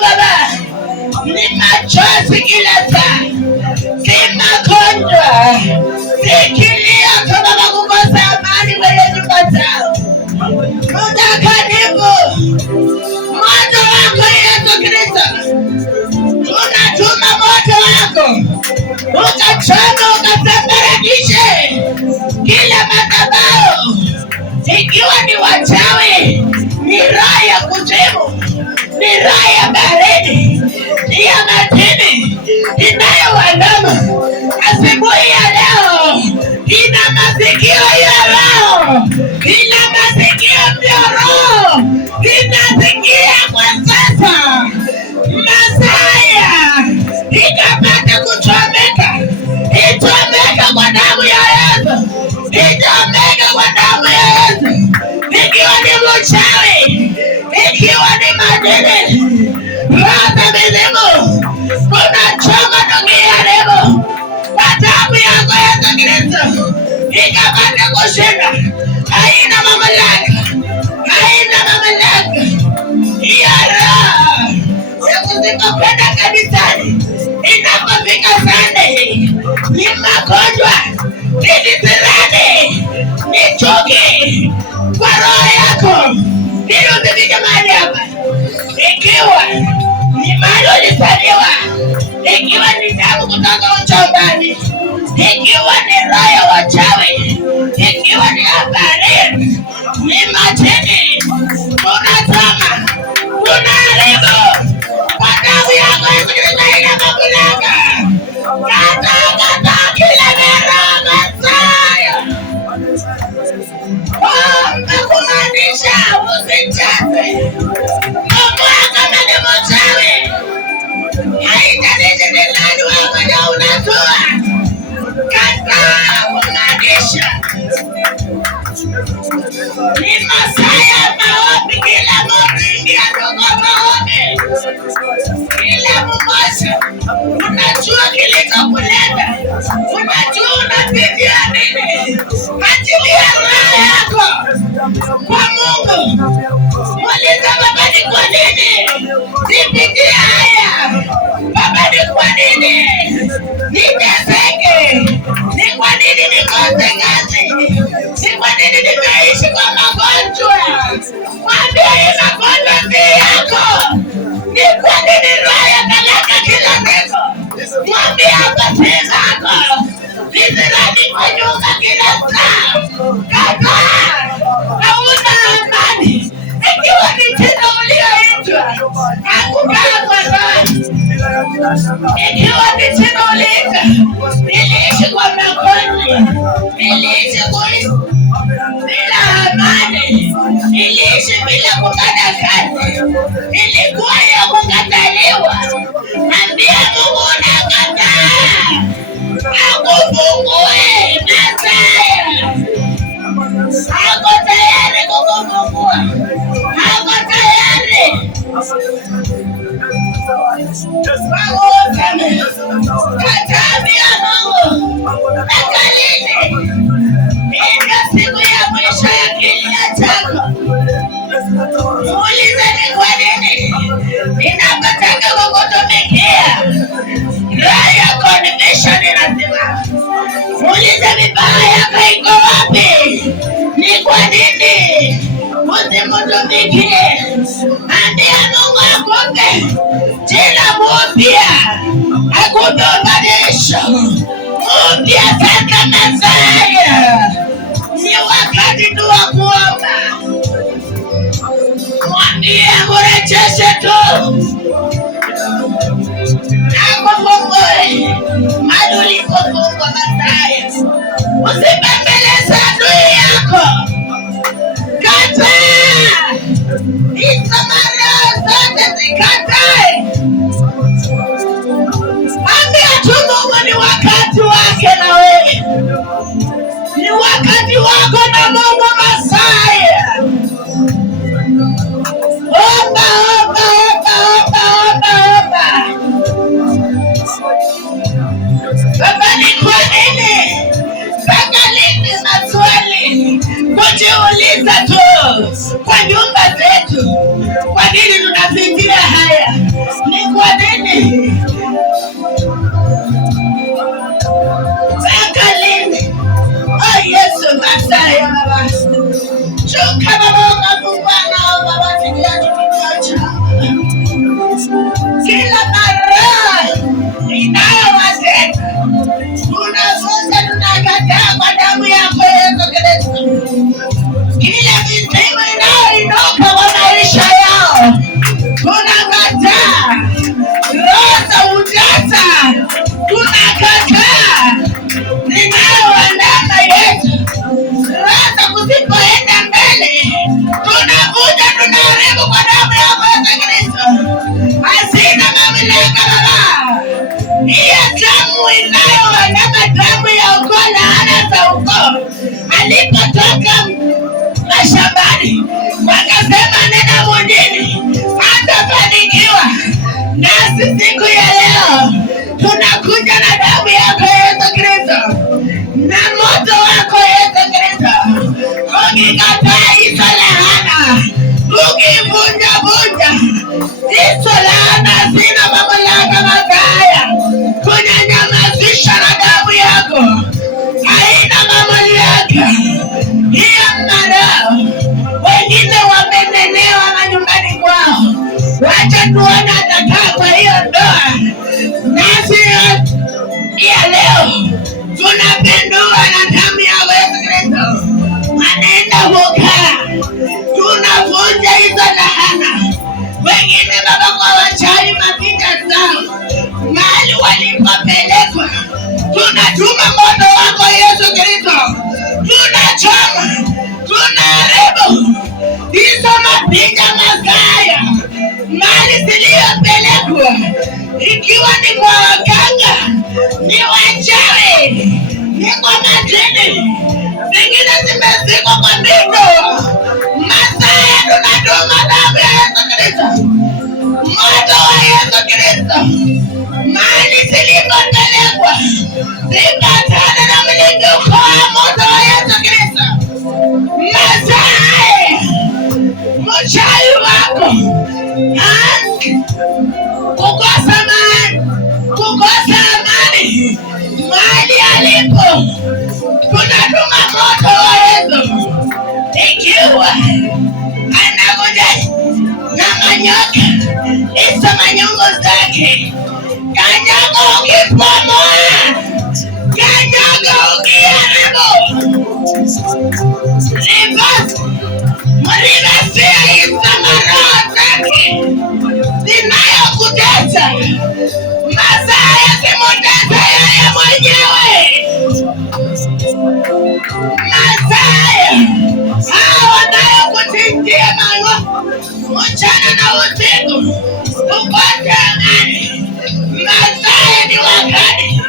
Baba, ni machozi kila saa, si magonjwa, si kilio kwa Baba kukosa amani kwenye nyumba zao. Tutakatifu moto wako Yesu Kristo, tunatuma moto wako ukachoma ukasambaratishe kila madhabahu, ikiwa ni wachawi, ni roho ya kuzimu, ni roho ya baridi, ni ya matini inayoandama asubuhi ya leo. Ina masikio ya roho, ina masikio ya roho, inasikia kwa sasa. Masaya ikapata kuchomeka, ichomeka kwa damu ya Yesu, ichomeka kwa damu ya Yesu. Ikiwa ni mchawi, ikiwa ni madini, roho mizimu, unachoma dunia leo kwa damu yako Yesu Kristo, ikapata kushinda. Haina mamlaka, haina mamlaka ya roho ya kuzipokwenda kanisani. Inapofika Sunday, ni magonjwa, ni visirani, ni chuki kwa roho yako, ili usifike mahali hapa. Ikiwa ni mahali ulizaliwa, ikiwa ni damu kutoka uchombani, ikiwa ni roho ya wachawi, ikiwa ni habari, ni majini, tunasoma, tunaharibu kwa damu yako Yesu Kristo. Ina mamlaka, kata kila roho Masaya. Kumaanisha usicheze kama ni mchawi, haijalishi ni nani wako ndio unatoa. Kata kumaanisha ni Masaya maombi, kila mtu ingia kwa maombi. Kila mmoja unajua kilichokuleta, unajua unapitia nini. Achilia roho yako kwa Mungu. Muulize Baba, ni kwa nini nipitie haya? Baba, ni kwa nini niteseke? Ni kwa nini nikose kazi? Ni kwa nini nimeishi kwa magonjwa? Mwambie hii magonjwa si yako. Ni kwa nini roho ya talaka kila siku? Mwambie hapa si zako. Visirani kwa nyumba kila saa. Kataa, hauna amani. Ikiwa ni jina ulioitwa, hakukaa kwa roho. Ikiwa ni jina uliitwa, niliishi kwa magonjwa, niliishi bila amani, niliishi bila kupata kazi, nilikuwa ya kukataliwa. Ambia Mungu unakataa, akufungue. Masaya ako tayari kukufungua, ako tayari. Katabia Mungu nakalini, ndio siku ya mwisho ya kilio chako. Muulize ni kwa nini ninapotaka kukutumikia, roho ya conviction inasema. Muulize mibaya yako iko wapi? Ni kwa nini usimtumikie? Ambia Mungu akupe jina mpya, akupe ubadilisho mpya sasa. Masaya, ni wakati tu wa kuomba. Mwambie akurejeshe tu, akufungue mahali ulipofungwa. Masaya, usibembeleze adui yako. Kataa hizo mara zote, zikatae. Ambia tu Mungu ni wakati wake na wewe, ni wakati wako na Mungu. Masaya, omba, omba, omba, omba, omba, omba. Baba, ni kwa nini mpaka lini maswali kujiuliza tu kwa nyumba zetu? Kwa nini tunapitia haya? tunachoma, tunaharibu hizo mapiga mabaya, mali ziliyopelekwa, ikiwa ni kwa waganga, ni wachawi, ni kwa majini, zingine zimezikwa kwa mito. Masaya, tunatuma damu ya Yesu Kristo, moto wa Yesu Kristo, mali zilipopelekwa zipatane na mlipuko wa moto wa Yesu Kristo. Masaya, mchawi wako kukosa amani mali alipo, tunatuma moto wa Yesu, ikiwa anakuja na manyoka, hizo manyongo zake, kanyaga ukipomoa, kanyaga ukiharibu, mribasia hizo maroho zake zinayokutesa. Masaya, simutesa yeye mwenyewe. Masaya, hao wanayokuchinjia mango mchana na usiku ukose amani. Masaya ni wakali,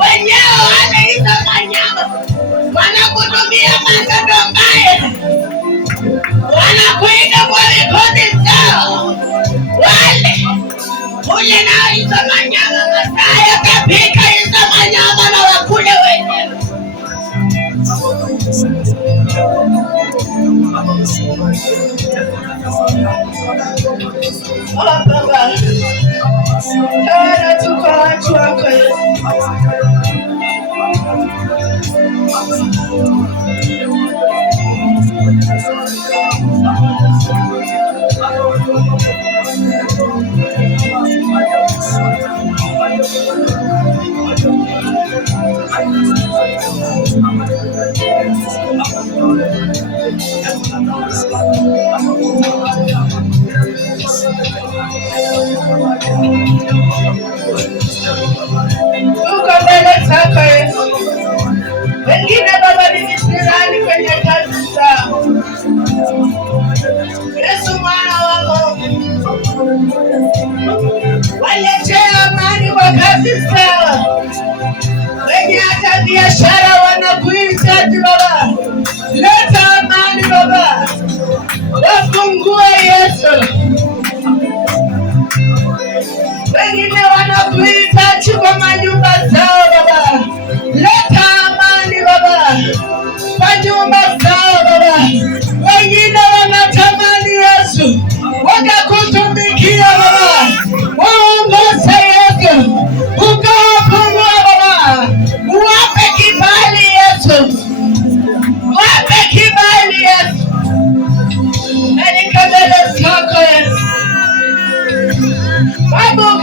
wenyewe wale hizo manyama wanakutumia matendo mbaya, wanakuiga kwa vikundi zao. Wale ule na hizo manyama, Masaya kapika hizo manyama na wakule wenyewe. Oh Baba, Bwana tuko watu wako. Tuko mbele zako Yesu. Wengine Baba ni visirani kwenye kazi zao. Yesu mwana wa Mungu, waletee amani kwa kazi zao. Wenye hata biashara wanakuhitaji Baba, leta amani Baba, wafungue Yesu. Wengine wanakuhitaji kwa manyumba zao Baba, leta amani Baba kwa nyumba zao Baba. Wengine wanatamani Yesu wakakutumikia Baba, waongoze Yesu, ukawafungua Baba, wape kibali Yesu, wape kibali Yesu. Mbele zako Yesu, Baba